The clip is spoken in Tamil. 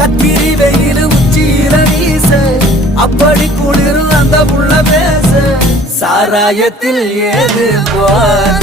கத்திரி வெயில் உச்சியில வீச அப்படி குளிரும் அந்த புள்ள பேச சாராயத்தில் ஏது போன